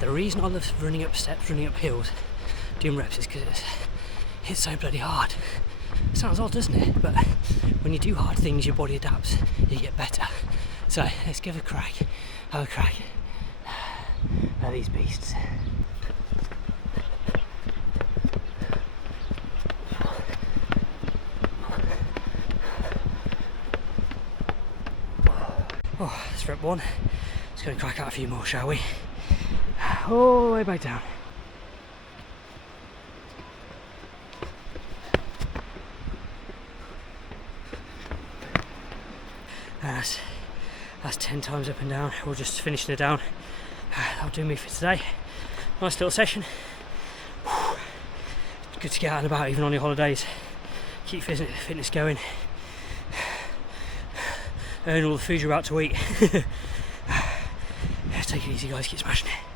The reason I love running up steps, running up hills, doing reps is because it's so bloody hard. Sounds odd, doesn't it? But when you do hard things, your body adapts, you get better. So let's give it a crack. Have a crack at these beasts. Oh, that's rep 1. Let's go and crack out a few more, shall we? All the way back down. That's 10 times up and down. We're just finishing it down. That'll do me for today. Nice little session. Good to get out and about even on your holidays. Keep fitness going. Earn all the food you're about to eat. Take it easy, guys. Keep smashing it.